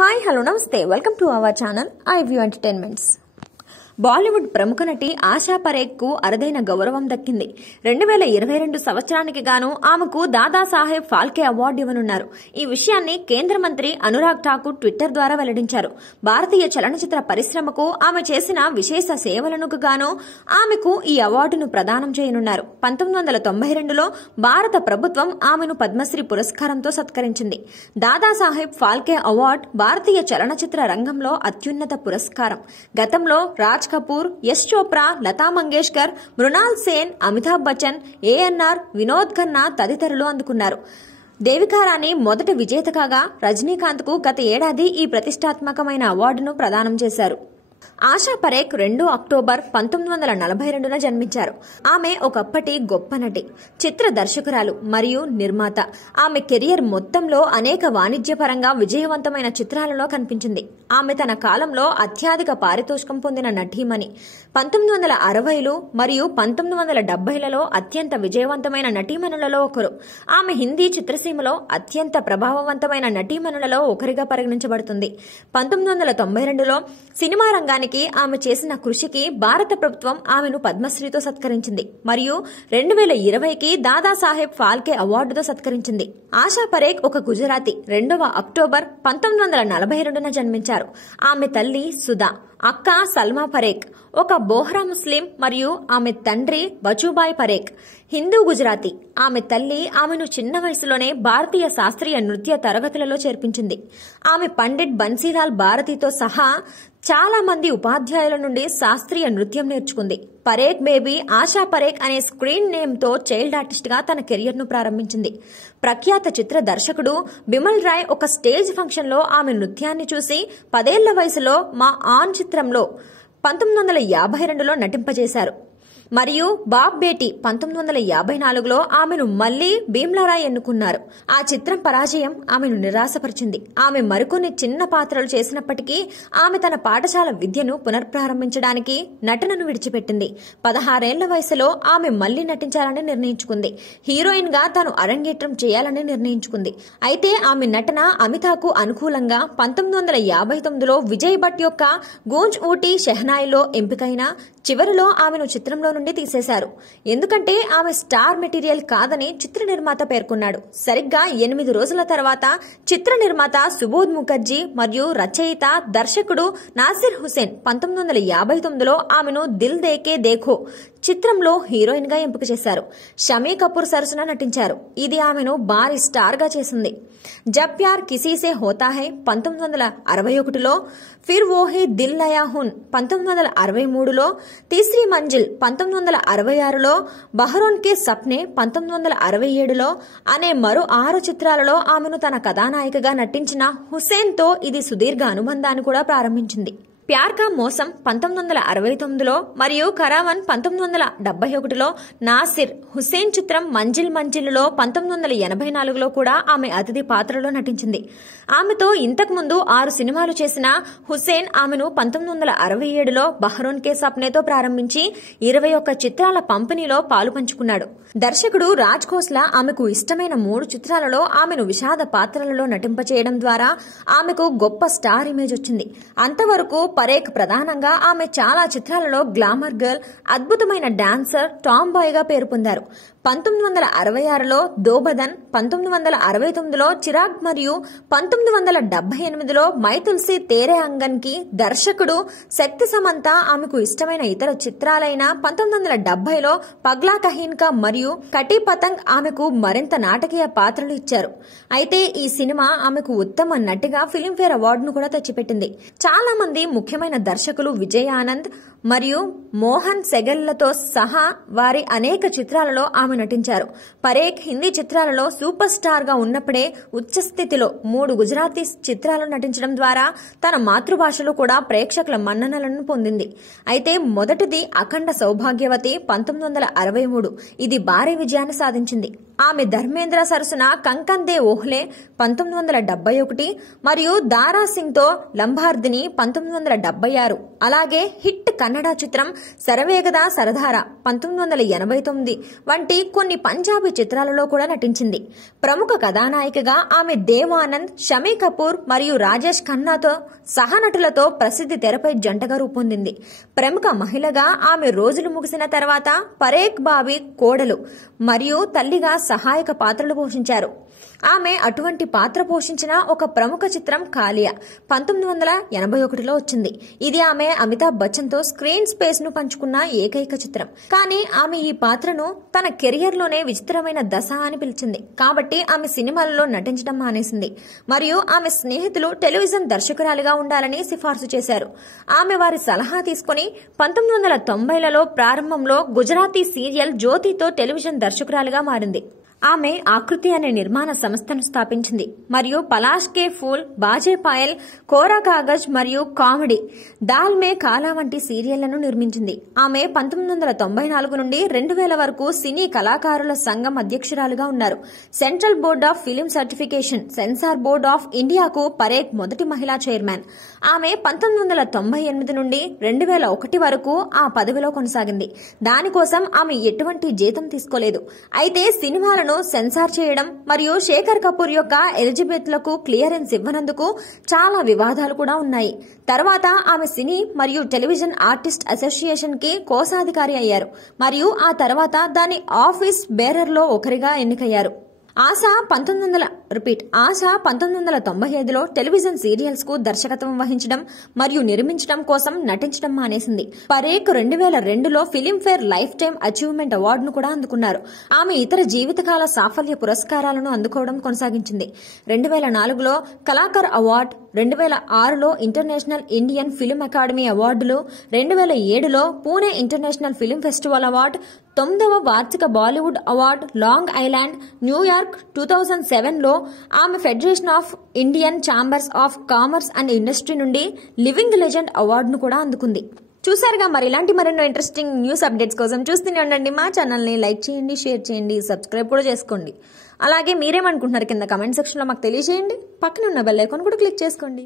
Hi hello నమస్తే welcome to our channel iView entertainments. Bollywood ప్రముఖ నటి ఆశా పరేఖ్ కు అరుదైన గౌరవం దక్కింది. 2022 సంవత్సరానికి గాను ఆమెకు దాదాసాహెబ్ ఫాల్కే అవార్డు ఇవ్వనున్నారు. ఈ విషయాన్ని కేంద్ర మంత్రి అనురాగ్ ఠాకూర్ ట్విట్టర్ ద్వారా వెల్లడించారు. భారతీయ చలనచిత్ర పరిశ్రమకు ఆమె చేసిన విశేష సేవలకు గాను ఆమెకు ఈ అవార్డును ప్రదానం చేయనున్నారు. 1992లో భారత ప్రభుత్వం ఆమెను పద్మశ్రీ పురస్కారంతో సత్కరించింది. దాదాసాహెబ్ ఫాల్కే అవార్డు భారతీయ చలనచిత్ర రంగంలో అత్యున్నత పురస్కారం. గతంలో రాజ్ కపూర్, యశ్ చోప్రా, లతా మంగేష్కర్, మృణాల్ సేన్, అమితాబ్ బచ్చన్, ఏఎన్ఆర్, వినోద్ ఖన్నా తదితరులు అందుకున్నారు. దేవికా రాణి మొదటి విజేత కాగా రజనీకాంత్ కు గత ఏడాది ఈ ప్రతిష్టాత్మకమైన అవార్డును ప్రదానం చేశారు. ఆశా పరేఖ్ 2 అక్టోబర్ 1942న జన్మించారు. ఆమె ఒకప్పటి గొప్ప నటి, చిత్ర దర్శకురాలు మరియు నిర్మాత. ఆమె కెరియర్ మొత్తంలో అనేక వాణిజ్యపరంగా విజయవంతమైన చిత్రాలలో కనిపించింది. ఆమె తన కాలంలో అత్యధిక పారితోషికం పొందిన నటీమణి. 1960లు మరియు 1970లలో అత్యంత విజయవంతమైన నటీమణులలో ఒకరు. ఆమె హిందీ చిత్రసీమలో అత్యంత ప్రభావవంతమైన నటీమణులలో ఒకరిగా పరిగణించబడుతుంది. 1992లో సినిమా రంగానికి ఆమె చేసిన కృషికి భారత ప్రభుత్వం ఆమెను పద్మశ్రీతో సత్కరించింది మరియు 2020కి దాదాసాహెబ్ ఫాల్కే అవార్డుతో సత్కరించింది. ఆశా పరేఖ్ ఒక గుజరాతీ. 2వ అక్టోబర్ 1942న జన్మించారు. ఆమె తల్లి సుధా, అక్క సల్మా పరేఖ్ ఒక బోహ్రా ముస్లిం మరియు ఆమె తండ్రి బచూభాయ్ పరేఖ్ హిందూ గుజరాతీ. ఆమె తల్లి ఆమెను చిన్న వయసులోనే భారతీయ శాస్త్రీయ నృత్య తరగతులలో చేర్పించింది. ఆమె పండిట్ బన్సీలాల్ భారతితో సహా చాలా మంది ఉపాధ్యాయుల నుండి శాస్త్రీయ నృత్యం నేర్చుకుంది. పరేఖ్ బేబీ ఆశా పరేఖ్ అనే స్క్రీన్ నేమ్ తో చైల్డ్ ఆర్టిస్ట్ గా తన కెరియర్ ను ప్రారంభించింది. ప్రఖ్యాత చిత్ర దర్శకుడు బిమల్ రాయ్ ఒక స్టేజ్ ఫంక్షన్ లో ఆమె నృత్యాన్ని చూసి 10 ఏళ్ల వయసులో మా ఆన్ చిత్రంలో 1952లో నటింపజేశారు మరియు బాబ్ బేటీ 1954లో ఆమెను మళ్లీ భీమ్లారాయ్ ఎన్నుకున్నారు. ఆ చిత్రం పరాజయం ఆమెను నిరాశపరిచింది. ఆమె మరికొన్ని చిన్న పాత్రలు చేసినప్పటికీ ఆమె తన పాఠశాల విద్యను పునఃప్రారంభించడానికి నటనను విడిచిపెట్టింది. 16 ఏళ్ల వయసులో ఆమె మళ్లీ నటించాలని నిర్ణయించుకుంది. హీరోయిన్ గా తాను అరంగేట్రం చేయాలని నిర్ణయించుకుంది. అయితే ఆమె నటన అమితాకు అనుకూలంగా 1959లో విజయ్ భట్ యొక్క గూంజ్ ఊటీ షెహనాయిలో ఎంపికైన చివరిలో ఆమెను చిత్రంలో నుండి తీసేశారు. ఎందుకంటే ఆమె స్టార్ మెటీరియల్ కాదని చిత్ర నిర్మాత పేర్కొన్నాడు. సరిగ్గా 8 రోజుల తర్వాత చిత్ర నిర్మాత సుబోధ్ ముఖర్జీ మరియు రచయిత దర్శకుడు నాసిర్ హుసేన్ 1959లో ఆమెను దిల్ దేకే దేఖో చిత్రంలో హీరోయిన్ గా ఎంపిక చేశారు. షమీ కపూర్ సరసన నటించారు. ఇది ఆమెను భారీ స్టార్ గా చేసింది. జబ్ ప్యార్ కిసీసే హోతా హై 1961లో, ఫిర్ వో హై దిల్ లయా హున్ 1963లో, తీసరీ మంజిల్ 1966లో, బహరోన్ కే సప్నే 1967లో అనే మరో 6 చిత్రాలలో ఆమెను తన కథానాయికగా నటించిన హుసేన్ తో ఇది సుదీర్ఘ అనుబంధాన్ని కూడా ప్రారంభించింది. ప్యార్ కా మోసం 1969లో మరియు కరావన్ 1971లో, నాసిర్ హుసేన్ చిత్రం మంజిల్ మంజిల్లో 1984లో కూడా ఆమె అతిథి పాత్రలో నటించింది. ఆమెతో ఇంతకు ముందు 6 సినిమాలు చేసిన హుసేన్ ఆమెను 1967లో బహరోన్ కే సప్నేతో ప్రారంభించి 21 చిత్రాల పంపిణీలో పాలు పంచుకున్నాడు. దర్శకుడు రాజ్ ఖోస్లా ఆమెకు ఇష్టమైన 3 చిత్రాలలో ఆమెను విషాద పాత్రలలో నటింపచేయడం ద్వారా ఆమెకు గొప్ప స్టార్ ఇమేజ్ వచ్చింది. అంతవరకు పరేఖ్ ప్రధానంగా ఆమె చాలా చిత్రాలలో గ్లామర్ గర్ల్, అద్భుతమైన డాన్సర్, టామ్ బాయ్ గా పేరు పొందారు. 1966లో దో బదన్, 1969లో చిరాగ్ మరియు 1978లో మై తులసి తేరే అంగన్ కి దర్శకుడు శక్తి సమంత ఆమెకు ఇష్టమైన ఇతర చిత్రాలైన 1970లో పగ్లా కహీన్ కా మరియు కటీ పతంగ్ ఆమెకు మరింత నాటకీయ పాత్రలు ఇచ్చారు. అయితే ఈ సినిమా ఆమెకు ఉత్తమ నటిగా ఫిల్మ్ఫేర్ అవార్డును కూడా తెచ్చిపెట్టింది. చాలా మంది ముఖ్యమైన దర్శకులు విజయ్ ఆనంద్ మరియు మోహన్ సెగల్లతో సహా వారి అనేక చిత్రాలలో ఆమె నటించారు. పరేఖ్ హిందీ చిత్రాలలో సూపర్ స్టార్ గా ఉన్నప్పుడే ఉచ్చస్థితిలో 3 గుజరాతీ చిత్రాలు నటించడం ద్వారా తన మాతృభాషలో కూడా ప్రేక్షకుల మన్ననలను పొందింది. అయితే మొదటిది అఖండ సౌభాగ్యవతి 1963. ఇది భారీ విజయాన్ని సాధించింది. ఆమె ధర్మేంద్ర సరసన కంకన్ దే ఓహ్లే 1971 మరియు దారా సింగ్ తో లంబార్దిని 1976, అలాగే హిట్ కన్నడ చిత్రం శరవేగద సరదార 1989 వంటి కొన్ని పంజాబీ చిత్రాలలో కూడా నటించింది. ప్రముఖ కథానాయికగా ఆమె దేవ్ ఆనంద్, షమీ కపూర్ మరియు రాజేష్ ఖన్నాతో సహనటులతో ప్రసిద్ధి తెరపై జంటగా రూపొందింది. ప్రముఖ మహిళగా ఆమె రోజులు ముగిసిన తర్వాత పరేఖ్ బాబీ కోడలు మరియు తల్లిగా సహాయక పాత్రలు పోషించారు. ఆమె అటువంటి పాత్ర పోషించిన ఒక ప్రముఖ చిత్రం కాలియా 1981లో వచ్చింది. ఇది ఆమె అమితాబ్ బచ్చన్ తో స్క్రీన్ స్పేస్ ను పంచుకున్న ఏకైక చిత్రం. కానీ ఆమె ఈ పాత్రను తన కెరియర్ లోనే విచిత్రమైన దశ అని పిలిచింది. కాబట్టి ఆమె సినిమాలలో నటించడం మానేసింది మరియు ఆమె స్నేహితులు టెలివిజన్ దర్శకురాలిగా ఉండాలని సిఫార్సు చేశారు. ఆమె వారి సలహా తీసుకుని 1990లలో ప్రారంభంలో గుజరాతీ సీరియల్ జ్యోతితో టెలివిజన్ దర్శకురాలిగా మారింది. ఆమె ఆకృతి అనే నిర్మాణ సంస్థను స్థాపించింది మరియు పలాష్ కే ఫూల్, బాజే పాయల్, కోరా కాగజ్ మరియు కామెడీ దాల్ మే కాలా వంటి సీరియళ్లను నిర్మించింది. ఆమె 1994 నుండి 2000 వరకు సినీ కళాకారుల సంఘం అధ్యక్షురాలుగా ఉన్నారు. Central board of film certification censor board of ఇండియాకు పరేఖ్ మొదటి మహిళా చైర్మన్. ఆమె 1998 నుండి 2001 వరకు ఆ పదవిలో కొనసాగింది. దానికోసం ఆమె ఎటువంటి జీతం తీసుకోలేదు. అయితే సినిమాలను సెన్సార్ చేయడం మరియు శేఖర్ కపూర్ యొక్క ఎలిజబెత్ లకు క్లియరెన్స్ ఇవ్వనందుకు చాలా వివాదాలు కూడా ఉన్నాయి. తర్వాత ఆమె సినీ మరియు టెలివిజన్ ఆర్టిస్ట్ అసోసియేషన్ కి కోశాధికారి అయ్యారు మరియు ఆ తర్వాత దాని ఆఫీస్ బేరర్ లో ఒకరిగా ఎన్నికయ్యారు. ఆశ 1995లో టెలివిజన్ సీరియల్స్ కు దర్శకత్వం వహించడం మరియు నిర్మించడం కోసం నటించడం మానేసింది. పరేఖ్ 2002లో ఫిలింఫేర్ లైఫ్ టైమ్ అచీవ్మెంట్ అవార్డును కూడా అందుకున్నారు. ఆమె ఇతర జీవితకాల సాఫల్య పురస్కారాలను అందుకోవడం కొనసాగించింది. 2004లో కళాకర్ అవార్డు, 2006లో ఇంటర్నేషనల్ ఇండియన్ ఫిల్మ్ అకాడమీ అవార్డులు, 2007లో Pune international film festival award, 9వ వార్షిక Bollywood award Long Island, New York 2007లో ఆమె federation of Indian chambers of commerce and industry నుండి లివింగ్ లెజెండ్ అవార్డును కూడా అందుకుంది. చూసారుగా, మరి ఇలాంటి మరెన్నో ఇంట్రెస్టింగ్ న్యూస్ అప్డేట్స్ కోసం చూస్తూనే ఉండండి. మా ఛానల్ని లైక్ చేయండి, షేర్ చేయండి, సబ్స్క్రైబ్ కూడా చేసుకోండి. అలాగే మీరేమనుకుంటున్నారు కింద కమెంట్ సెక్షన్ లో మాకు తెలియజేయండి. పక్కన ఉన్న బెల్ ఐకాన్ కూడా క్లిక్ చేసుకోండి.